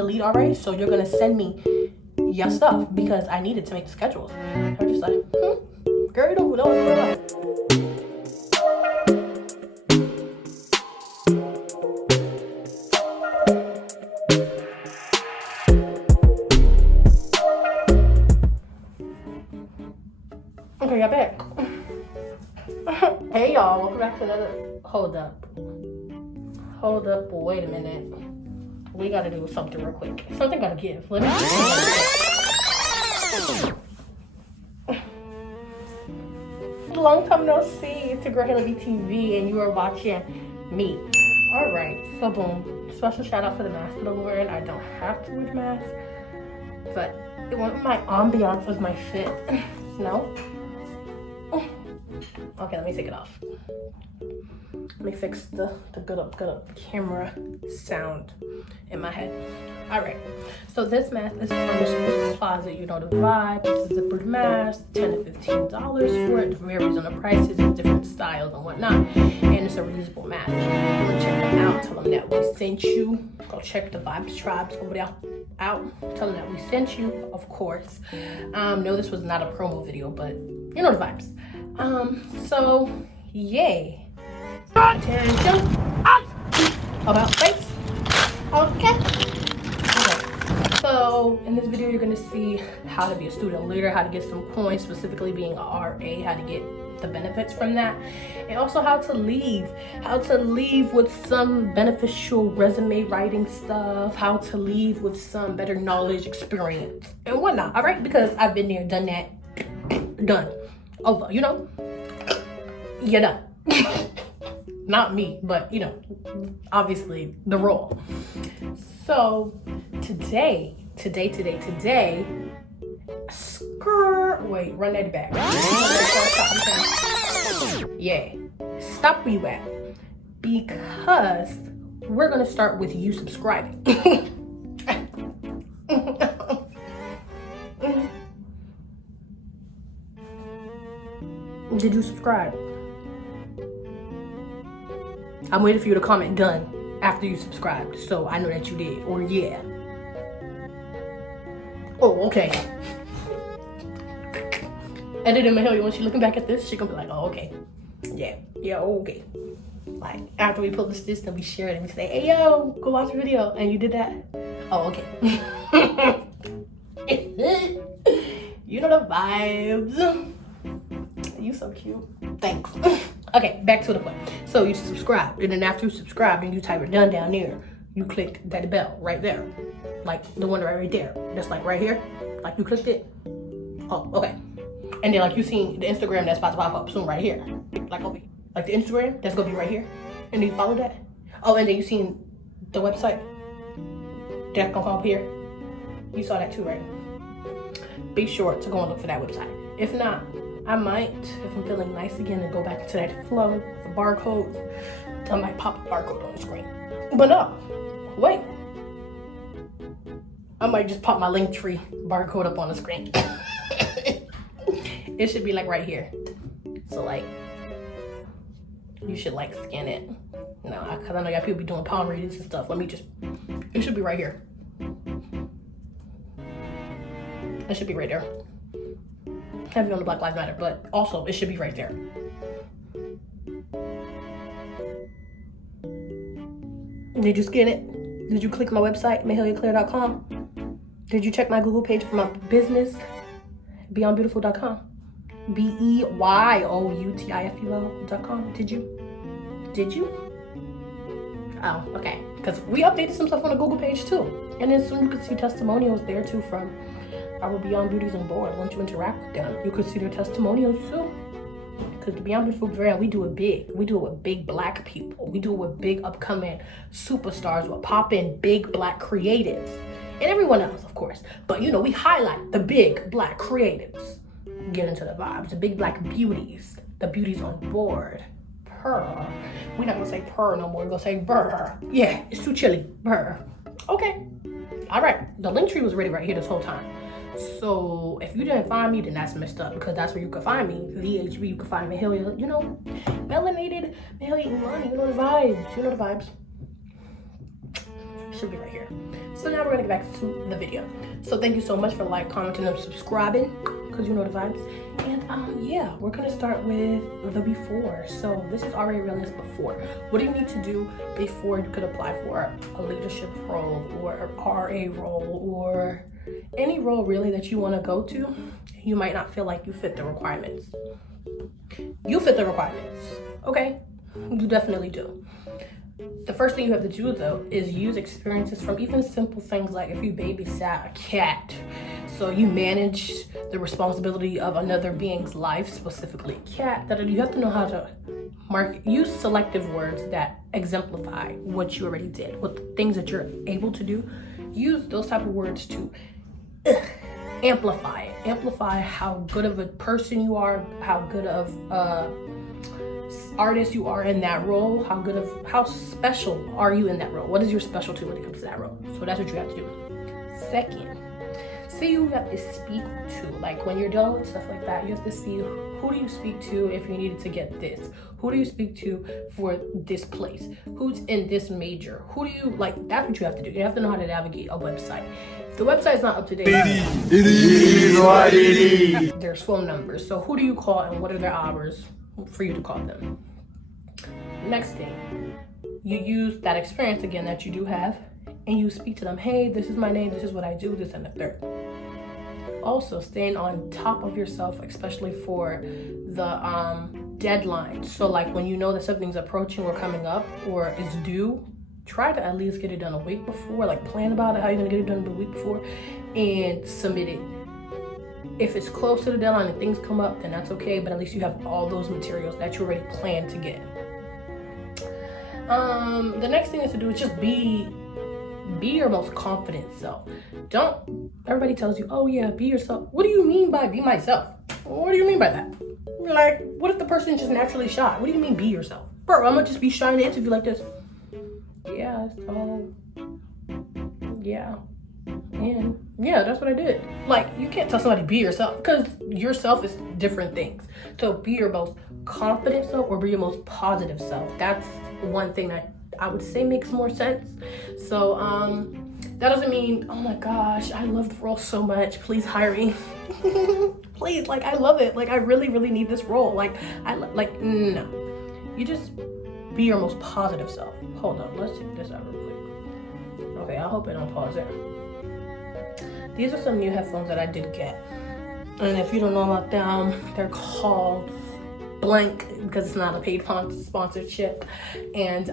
delete already, so you're gonna send me your stuff because I needed to make the schedules. I was just like, girl, you don't know what's going on. Okay, I'm back. Hey y'all, welcome back to another. Hold up, wait a minute. We gotta do something real quick. Something gotta give. Let me. Long time no see. It's your girl Haley TV, and you are watching me. All right, so boom. Special shout out for the mask that I'm wearing. I don't have to wear the mask, but it went with my ambiance with my fit. No. Okay, let me take it off. Let me fix the good up camera sound in my head. All right, so this mask is from the closet. You know the vibe. This is a zippered mask, $10 to $15 for it. It varies on the prices, it's different styles and whatnot. And it's a reusable mask. Go check them out. Tell them that we sent you. Go check the Vibes Tribes over there out. Tell them that we sent you, of course. No, this was not a promo video, but you know the vibes. So yay. Attention. About face. Okay. So in this video, you're gonna see how to be a student leader, how to get some coins, specifically being a RA, how to get the benefits from that, and also how to leave with some beneficial resume writing stuff, how to leave with some better knowledge, experience, and whatnot. All right, because I've been there, done that, done, over. You know, you're done. Not me, but you know, obviously the role. So today, wait, run that back. Yeah, stop where you at, because we're gonna start with you subscribing. Did you subscribe? I'm waiting for you to comment done after you subscribed, so I know that you did, or yeah. Oh, okay. Editing Mahalia, when she's looking back at this, she gonna be like, oh, okay. Yeah, okay. Like, after we publish this, then we share it and we say, hey, yo, go watch the video. And you did that? Oh, okay. You know the vibes. You so cute. Thanks. Okay, back to the point. So you subscribe, and then after you subscribe, then you type it done down there. You click that bell right there, like the one right there. That's like right here. Like you clicked it. Oh, okay. And then like you seen the Instagram that's about to pop up soon right here. Like over, like the Instagram that's gonna be right here. And then you follow that. Oh, and then you seen the website that's gonna come up here. You saw that too, right? Be sure to go and look for that website. If not, I might, if I'm feeling nice again, and go back to that flow, the barcodes. I might pop a barcode on the screen. But no, wait. I might just pop my Linktree barcode up on the screen. It should be like right here. So like, you should like scan it. No, because I know y'all people be doing palm readings and stuff. Let me just, it should be right here. It should be right there. Heavy on the Black Lives Matter, but also it should be right there. Did you scan it? Did you click my website, MAHALIAClear.com? Did you check my Google page for my business, BeyondBeautiful.com? BEYOUTIFUL.com? Did you? Oh, okay. Because we updated some stuff on the Google page too. And then soon you could see testimonials there too from our Beyond Beauties on board. Once you interact with them, you could see their testimonials too. Because the Beyond Beautiful brand, we do it big. We do it with big black people. We do it with big upcoming superstars, with popping big black creatives. And everyone else, of course. But you know, we highlight the big black creatives. Get into the vibes. The big black beauties. The beauties on board. Purr. We're not gonna say purr no more. We're gonna say burr. Yeah, it's too chilly. Burr. Okay. All right. The link tree was ready right here this whole time. So if you didn't find me, then that's messed up, because that's where you can find me. VHB, you can find Mahalia, you know, melanated Mahalia Imani, you know the vibes, Should be right here. So now we're gonna get back to the video. So thank you so much for commenting, and subscribing, because you know the vibes. And yeah, we're gonna start with the before. So this is already realness before. What do you need to do before you could apply for a leadership role or a RA role or any role really that you want to go to? You might not feel like you fit the requirements. You fit the requirements, okay? You definitely do. The first thing you have to do though is use experiences from even simple things like if you babysat a cat, so you manage the responsibility of another being's life, specifically a cat, that you have to know how to use selective words that exemplify what you already did, what the things that you're able to do. Use those type of words to amplify how good of a person you are, how good of artist you are in that role, how special are you in that role, what is your specialty when it comes to that role. So that's what you have to do. Second, see who you have to speak to. Like when you're dealing with stuff like that, you have to see who do you speak to if you needed to get this, who do you speak to for this place, who's in this major, who do you like. That's what you have to do. You have to know how to navigate a website. If the website's not up to date, there's phone numbers, so who do you call and what are their hours for you to call them. Next thing, you use that experience again that you do have and you speak to them. Hey, this is my name, this is what I do, this and the third. Also staying on top of yourself, especially for the deadline. So like when you know that something's approaching or coming up or is due, try to at least get it done a week before. Like plan about it, how you're gonna get it done the week before, and submit it. If it's close to the deadline and things come up, then that's okay, but at least you have all those materials that you already planned to get. The next thing is to do is just be your most confident self. Everybody tells you, oh yeah, be yourself. What do you mean by be myself? What do you mean by that? Like, what if the person is just naturally shy? What do you mean be yourself? Bro, I'm gonna just be shy in the interview like this. Yeah, so, yeah. And yeah, that's what I did. Like, you can't tell somebody be yourself because yourself is different things. So be your most confident self or be your most positive self. That's one thing that I would say makes more sense. So that doesn't mean, oh my gosh, I love the role so much, please hire me. Please, like I love it. Like I really, really need this role. No. You just be your most positive self. Hold on, let's check this out real quick. Okay, I hope I don't pause it. These are some new headphones that I did get. And if you don't know about them, they're called Blank because it's not a paid sponsorship. And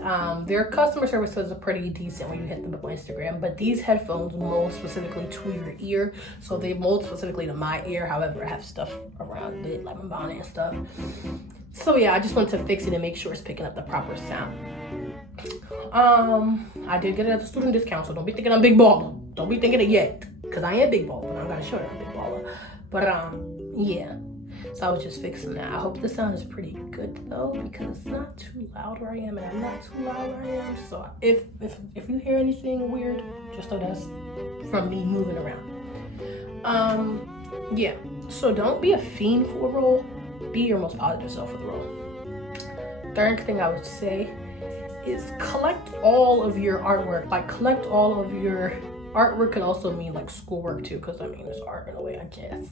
their customer services are pretty decent when you hit them up on Instagram. But these headphones mold specifically to your ear. So they mold specifically to my ear. However, I have stuff around it, like my bonnet and stuff. So yeah, I just wanted to fix it and make sure it's picking up the proper sound. I did get it as a student discount, so don't be thinking I'm big baller. Don't be thinking it yet, because I am big baller, but I'm gonna show you I'm big baller. But yeah. So I was just fixing that. I hope the sound is pretty good though, because it's not too loud where I am, and I'm not too loud where I am. So if you hear anything weird, just know that's from me moving around. Yeah. So don't be a fiend for a role. Be your most positive self for the role. Third thing I would say is collect all of your artwork. Like collect all of your artwork could also mean like schoolwork too, because I mean it's art in a way, I guess.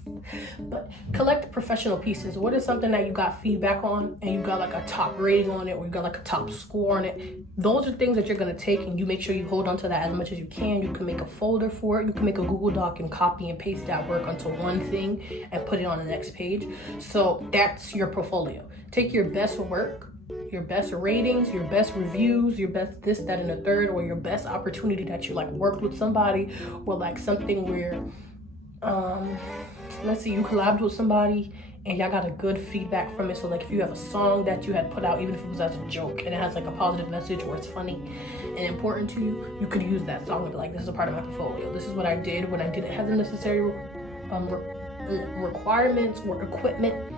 But collect professional pieces. What is something that you got feedback on and you got like a top rating on it, or you got like a top score on it? Those are things that you're gonna take and you make sure you hold on to that as much as you can. You can make a folder for it. You can make a Google Doc and copy and paste that work onto one thing and put it on the next page. So that's your portfolio. Take your best work, your best ratings, your best reviews, your best this, that, and the third, or your best opportunity that you like worked with somebody, or like something where, let's say you collabed with somebody and y'all got a good feedback from it. So like if you have a song that you had put out, even if it was as a joke and it has like a positive message or it's funny and important to you, you could use that song and be like, this is a part of my portfolio. This is what I did when I didn't have the necessary requirements or equipment.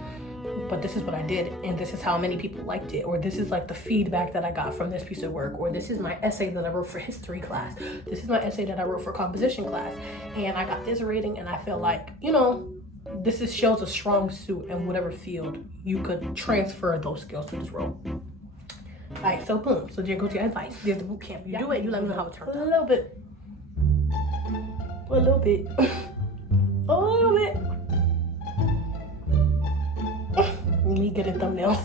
But this is what I did, and this is how many people liked it, or this is like the feedback that I got from this piece of work, or this is my essay that I wrote for history class, this is my essay that I wrote for composition class, and I got this rating, and I feel like, you know, this shows a strong suit in whatever field you could transfer those skills to this role. All right, so boom, so there goes your advice. There's the boot camp. You do it, you let me know how it turns out. A little bit. A little bit. A little bit. Me good at thumbnails.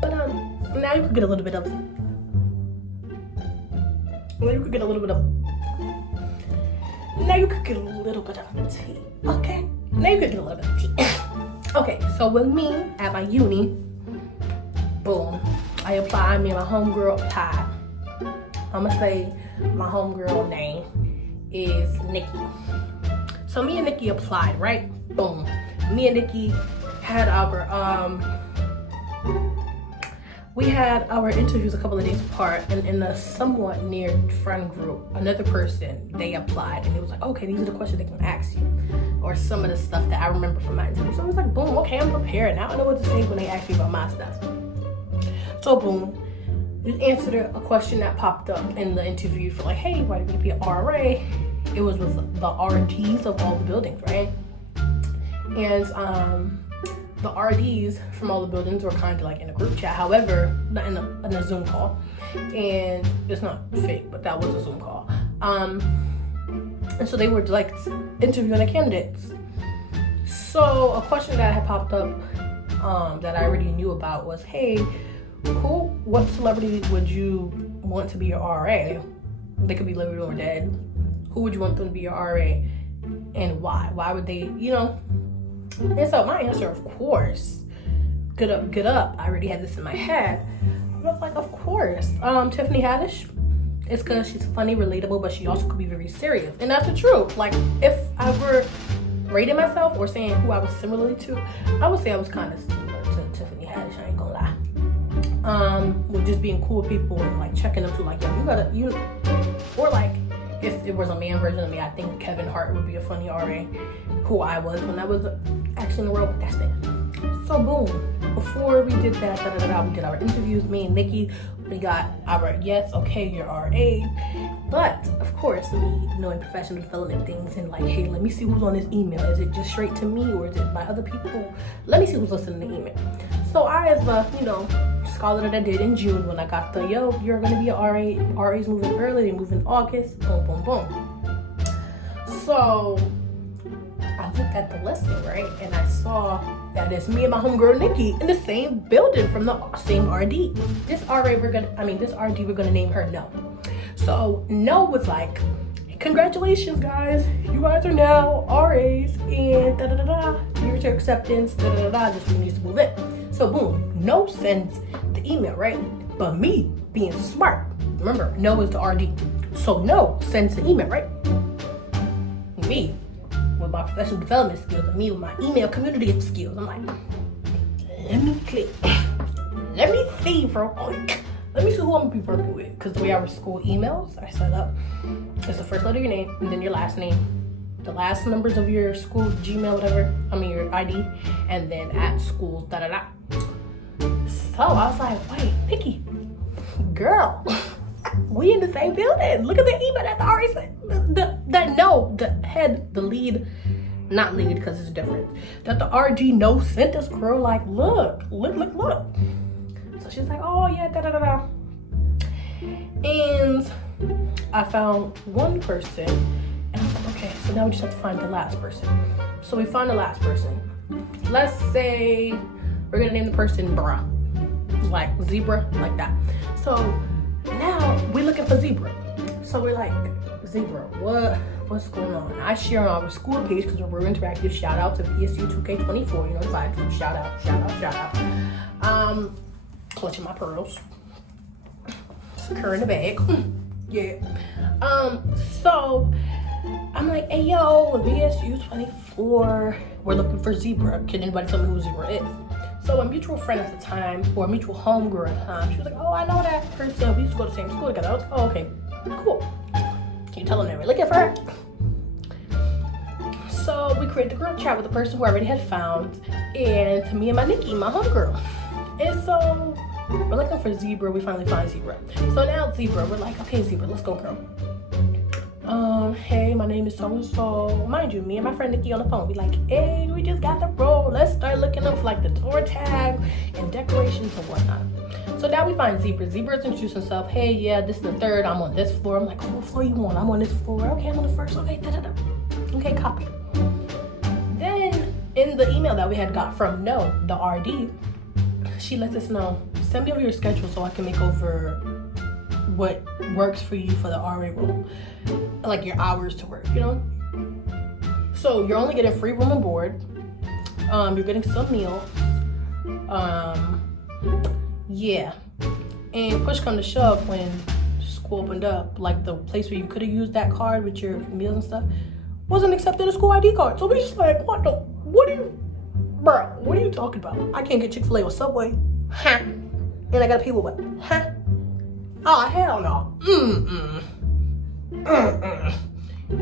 But now you can get a little bit of. Now you can get a little bit of. Now you can get a little bit of tea. Okay. Now you can get a little bit of tea. Okay. So with me at my uni, boom, I applied. Me and my homegirl applied. I'ma say my homegirl name is Nikki. So me and Nikki applied, right? Boom. Me and Nikki had our we had our interviews a couple of days apart, and in a somewhat near friend group, another person, they applied, and it was like, okay, these are the questions they can ask you, or some of the stuff that I remember from my interview. So I was like, boom, okay, I'm prepared. Now I know what to say when they ask me about my stuff. So boom, you answered a question that popped up in the interview for like, hey, why do you want to be an RA? It was with the RDs of all the buildings, right? And the RDs from all the buildings were kind of like in a group chat, however, not in a Zoom call. And it's not fake, but that was a Zoom call. And so they were like interviewing the candidates. So a question that had popped up that I already knew about was, hey, what celebrity would you want to be your RA? They could be living or dead. Who would you want them to be your RA, and why? Why would they, you know? And so my answer, of course, good up. I already had this in my head. I was like, of course, Tiffany Haddish. It's because she's funny, relatable, but she also could be very serious. And that's the truth. Like, if I were rating myself or saying who I was similarly to, I would say I was kind of similar to Tiffany Haddish, I ain't gonna lie. With just being cool with people and like checking them to like, or like, if it was a man version of me, I think Kevin Hart would be a funny RA, who I was when I was actually in the world, but that's it. So boom, before we did that, we did our interviews, me and Nikki, we got our, yes, okay, you're RA. But of course, me knowing professional development things and like, hey, let me see who's on this email. Is it just straight to me or is it by other people? Let me see who's listening to the email. So I, as the, scholar that I did in June, when I got the, you're gonna be an RA, RA's moving early, they move in August, boom, boom, boom. So I looked at the listing, right? And I saw that it's me and my homegirl Nikki in the same building from the same RD. This RD we're gonna name her No. So No was like, congratulations guys, you guys are now RAs and here's your acceptance, this one needs to move in. So boom, No sends the email, right? But me being smart, remember, No is the RD. So No sends the email, right? Me with my professional development skills and me with my email community skills, I'm like, let me click. Let me see real quick. Let me see who I'm gonna be working with. Because the way our school emails are set up, it's the first letter of your name and then your last name, the last numbers of your school Gmail, whatever, your ID, and then at schools, So I was like, wait, Nikki, girl, we in the same building. Look at the email that the RA sent. The lead, not lead because it's different, that the RD No sent us, girl, like, look. So she's like, oh yeah, And I found one person, and I was like, okay, so now we just have to find the last person. So we found the last person. Let's say we're gonna name the person Bra, like zebra, like that. So now we're looking for zebra. So we're like, zebra, what's going on? I share on our school page because we're interactive. Shout out to BSU 2K24, the vibes. Shout out. Clutching my pearls. Secure in the bag. Yeah. So I'm like, hey yo, BSU 24, we're looking for zebra. Can anybody tell me who zebra is? So a mutual friend at the time, or a mutual homegirl at the time, she was like, oh, I know that person. We used to go to the same school together. I was like, oh, okay, cool. Can you tell them that we're looking for her? So we created the group chat with the person who I already had found, and to me and my Nikki, my homegirl. And so we're looking for zebra. We finally find zebra. So now zebra, we're like, okay, zebra, let's go, girl. hey, my name is so-and-so. Mind you, me and my friend Nikki on the phone, we like, hey, we just got the roll. Let's start looking up for like the tour tag and decorations and whatnot. So now we find Zebra. Zebra's introduced himself. Hey, yeah, this is the third. I'm on this floor. I'm like, oh, what floor you on? I'm on this floor. Okay, I'm on the first. Okay, da-da-da. Okay, copy. Then in the email that we had got from No, the RD, she lets us know, send me over your schedule so I can make over what works for you for the RA role, like your hours to work, you know. So you're only getting free room and board. You're getting some meals. Yeah. And push come to shove, when school opened up, like the place where you could have used that card with your meals and stuff wasn't accepting a school ID card. So we just like, what are you talking about? I can't get Chick-fil-A or Subway. Huh? And I gotta pay with what? Huh? Oh, hell no.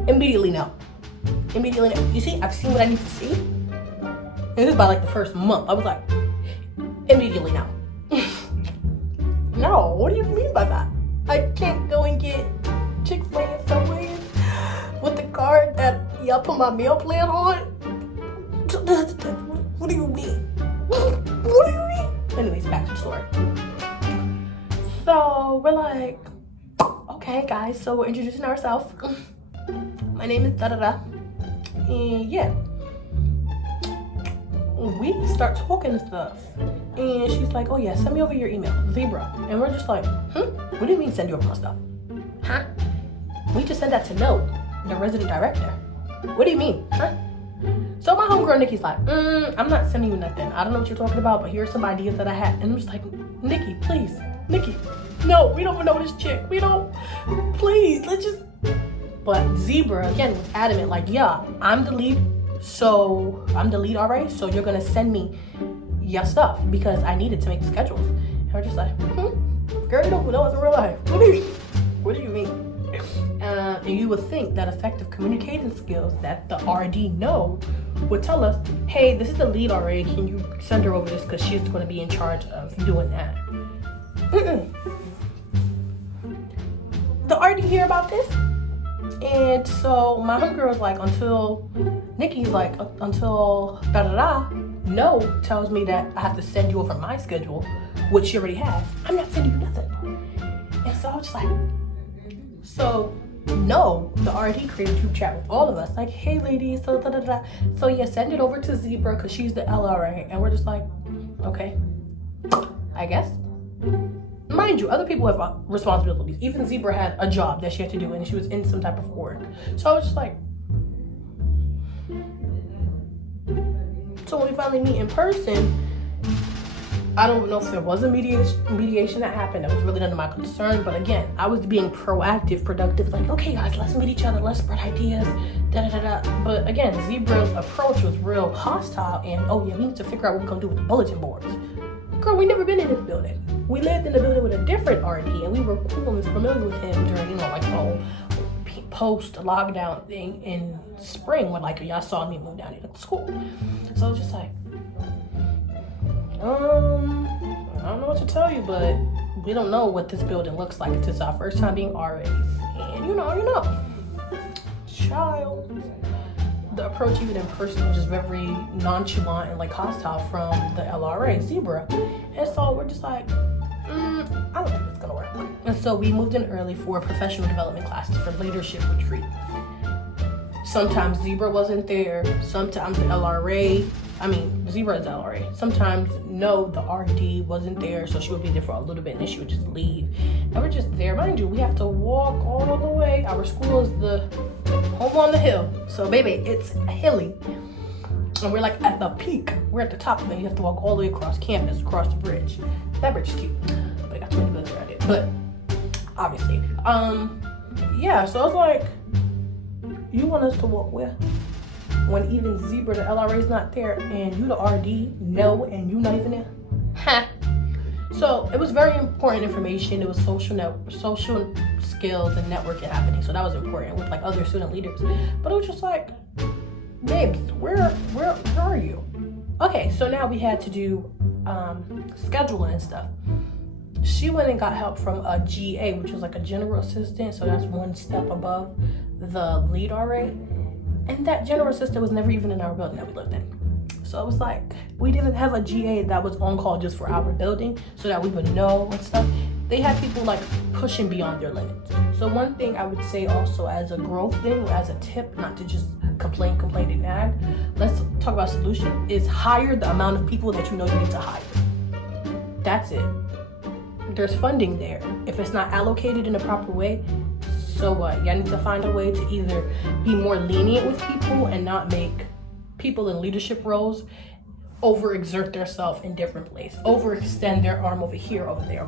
Immediately no. Immediately no. You see, I've seen what I need to see. And this is by like the first month. I was like, immediately no. No, what do you mean by that? I can't go and get Chick-fil-A and Subway with the card that y'all put my meal plan on? What do you mean? What do you mean? Anyways, back to the story. So we're like, okay guys, so we're introducing ourselves. My name is da-da-da. And yeah, we start talking and stuff. And she's like, oh yeah, send me over your email, Zebra. And we're just like, what do you mean send you over my stuff? Huh? We just sent that to No, the resident director. What do you mean? Huh? So my homegirl Nikki's like, I'm not sending you nothing. I don't know what you're talking about, but here's some ideas that I had. And I'm just like, Nikki, please. Nikki, no, we don't know this chick. We don't, please, let's just. But Zebra, again, was adamant, like, yeah, I'm the lead RA, so you're gonna send me your stuff because I needed to make the schedules. And we're just like, girl, you don't know it's in real life. What do you mean? And you would think that effective communicating skills that the RD know would tell us, hey, this is the lead RA, can you send her over this because she's going to be in charge of doing that. The RD hear about this, and so my homegirl was like, until Nikki's like, until da-da-da, No tells me that I have to send you over my schedule, which she already has. I'm not sending you nothing. And so I was just like, so No, the RD created a group chat with all of us, like, hey ladies, so da-da-da. So yeah, send it over to Zebra because she's the LRA. And we're just like, okay, I guess. Mind you, other people have responsibilities. Even Zebra had a job that she had to do and she was in some type of work. So I was just like, so when we finally meet in person, I don't know if there was a mediation that happened. That was really none of my concern. But again, I was being proactive, productive, like, okay guys, let's meet each other, let's spread ideas, da-da-da-da. But again, Zebra's approach was real hostile and, oh yeah, we need to figure out what we're gonna do with the bulletin boards. Girl, we never been in this building. We lived in the building with a different RD and we were cool and familiar with him during, you know, like the whole post-lockdown thing in spring when like y'all saw me move down here to school. So I was just like, I don't know what to tell you, but we don't know what this building looks like. It's our first time being RAs. And you know, child. The approach even in person was just very nonchalant and like hostile from the LRA, Zebra. And so we're just like, I don't think it's gonna work. And so we moved in early for professional development classes for leadership retreat. Sometimes Zebra wasn't there, sometimes the LRA, Zebra is LRA. Sometimes No, the RD wasn't there, so she would be there for a little bit and then she would just leave. And we're just there. Mind you, we have to walk all the way. Our school is the home on the hill. So baby, it's hilly. And we're like at the peak. We're at the top of it. You have to walk all the way across campus, across the bridge. That bridge is cute, but it got too many buildings around it. But obviously, yeah, so I was like, you want us to walk where? When even Zebra, the LRA, is not there, and you, the RD, No, and you not even there? Ha! So it was very important information. It was social skills and networking happening. So that was important with like other student leaders. But it was just like, babes, where are you? Okay, so now we had to do scheduling and stuff. She went and got help from a GA, which was like a general assistant. So that's one step above the lead RA, and that general assistant was never even in our building that we lived in. So it was like, we didn't have a GA that was on call just for our building so that we would know and stuff. They had people like pushing beyond their limits. So one thing I would say also as a growth thing, as a tip, not to just complain and nag, let's talk about solution, is hire the amount of people that you know you need to hire. That's it. There's funding there. If it's not allocated in a proper way, so what? You need to find a way to either be more lenient with people and not make people in leadership roles overexert themselves in different places, overextend their arm over here, over there.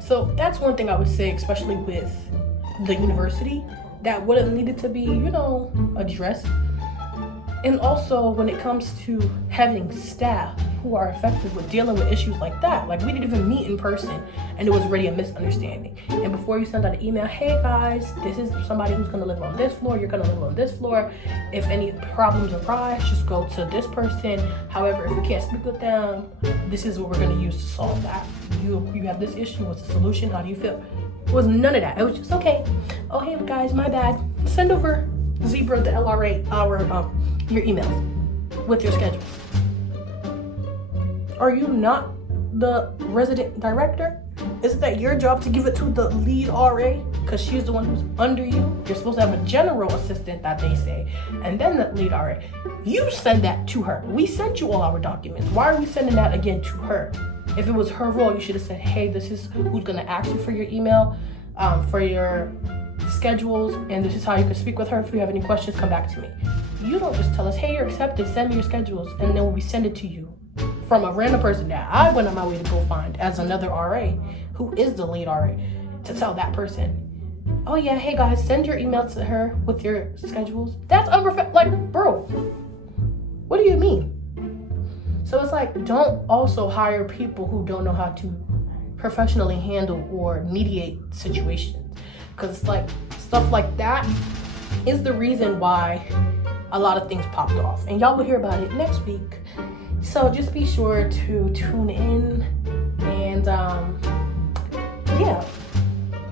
So that's one thing I would say, especially with the university, that would have needed to be, addressed. And also when it comes to having staff who are effective with dealing with issues like that, like we didn't even meet in person and it was already a misunderstanding. And before you send out an email, hey guys, this is somebody who's gonna live on this floor, you're gonna live on this floor. If any problems arise, just go to this person. However, if you can't speak with them, this is what we're gonna use to solve that. You have this issue, what's the solution, how do you feel? It was none of that. It was just, okay, oh hey guys, my bad. Send over Zebra, the LRA, your emails with your schedules. Are you not the resident director? Isn't that your job to give it to the lead RA? Because she's the one who's under you. You're supposed to have a general assistant, that they say, and then the lead RA. You send that to her. We sent you all our documents. Why are we sending that again to her? If it was her role, you should have said, hey, this is who's going to ask you for your email, for your schedules, and this is how you can speak with her. If you have any questions, come back to me. You don't just tell us, hey, you're accepted, send me your schedules, and then we send it to you from a random person that I went on my way to go find as another RA who is the lead RA, to tell that person, oh yeah, hey guys, send your email to her with your schedules. That's unprofessional. Like, bro, what do you mean? So it's like, don't also hire people who don't know how to professionally handle or mediate situations, because it's like stuff like that is the reason why a lot of things popped off, and y'all will hear about it next week. So just be sure to tune in, and yeah,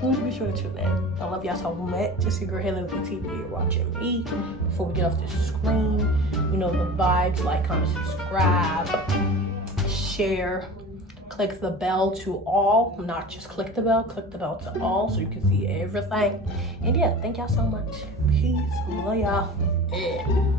be sure to tune in. I love y'all so much. Just your girl Haley with the TV. You're watching me. Before we get off this screen, you know the vibes. Like, comment, subscribe, share, click the bell to all, not just click the bell to all, so you can see everything. And yeah, thank y'all so much. Peace. Love y'all.